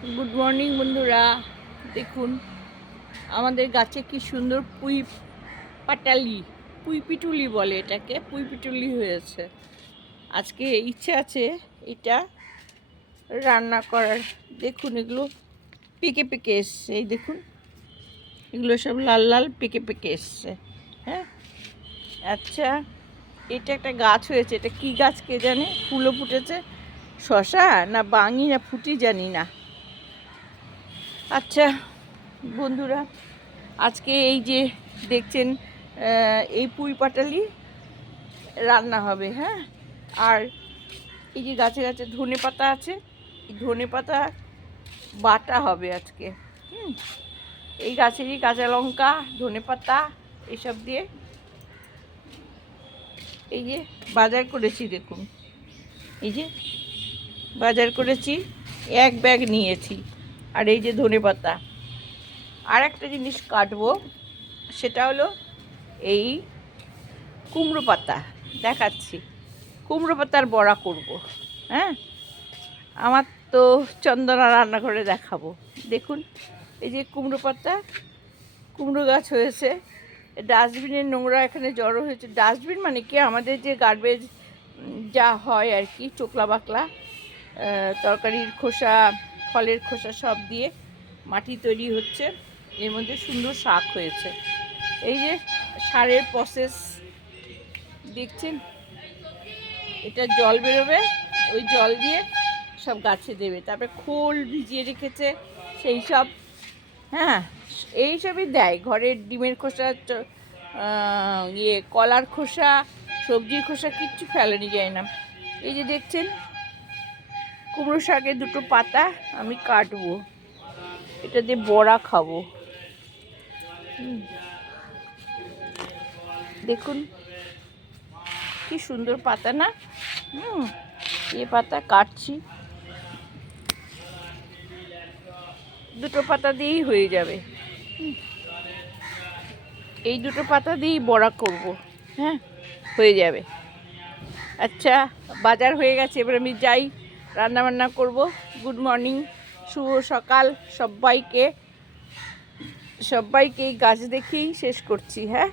Good morning বন্ধুরা। দেখুন আমাদের গাছে কি সুন্দর পুঁই পাটালি, পুঁই পিটুলি বলে এটাকে, পুঁই পিটুলি হয়েছে। আজকে ইচ্ছে আছে এটা রান্না করার। দেখুন এগুলো পেকে পেকে এসছে, এই দেখুন এগুলো সব লাল লাল পেকে পেকে এসছে। হ্যাঁ, আচ্ছা, এটা একটা গাছ হয়েছে, এটা কি গাছ কে জানে, ফুলও ফুটেছে। শশা না বাঙি না ফুটি জানি না। আচ্ছা বন্ধুরা, আজকে এই যে দেখছেন এই পুঁই পাটালি রান্না হবে। হ্যাঁ, আর এই যে গাছে গাছে ধনে পাতা আছে, এই ধনে পাতা বাটা হবে আজকে। এই গাছেরই কাঁচা লঙ্কা, ধনে পাতা এসব দিয়ে এই যে বাজার করেছি। দেখুন এই যে বাজার করেছি, এক ব্যাগ নিয়েছি। আর এই যে ধনে পাতা, আর একটা জিনিস কাটবো, সেটা হলো এই কুমড়ো পাতা। দেখাচ্ছি, কুমড়ো পাতার বড়া করব। হ্যাঁ, আমার তো চন্দনা রান্না করে দেখাবো। দেখুন এই যে কুমড়ো পাতা, কুমড়ো গাছ হয়েছে। ডাস্টবিনের নোংরা এখানে জড়ো হয়েছে। ডাস্টবিন মানে কি, আমাদের যে গার্বেজ যা হয় আর কি, চোকলা বাকলা তরকারির খোসা, ফলের খোসা সব দিয়ে মাটি তৈরি হচ্ছে। এর মধ্যে সুন্দর শাক হয়েছে। এই যে সারের প্রসেস দেখছেন, এটা জল বেরোবে, ওই জল দিয়ে সব গাছে দেবে। তারপরে খোল ভিজিয়ে রেখেছে সেই সব। হ্যাঁ, এইসবই দেয়। ঘরের ডিমের খোসা, কলার খোসা, সবজির খোসা কিচ্ছু ফেলানি যায় না। এই যে দেখছেন কুমড়ো শাকের দুটো পাতা আমি কাটবো, এটা দিয়ে বড়া খাবো। দেখুন কি সুন্দর পাতা না। এ পাতা কাটছি, দুটো পাতা দিয়েই হয়ে যাবে। এই দুটো পাতা দিয়েই বড়া করব। হ্যাঁ, হয়ে যাবে। আচ্ছা, বাজার হয়ে গেছে, এবার আমি যাই, রান্না বান্না করব। গুড মর্নিং, শুভ সকাল সবাইকে। এই গাছ দেখেই শেষ করছি। হ্যাঁ।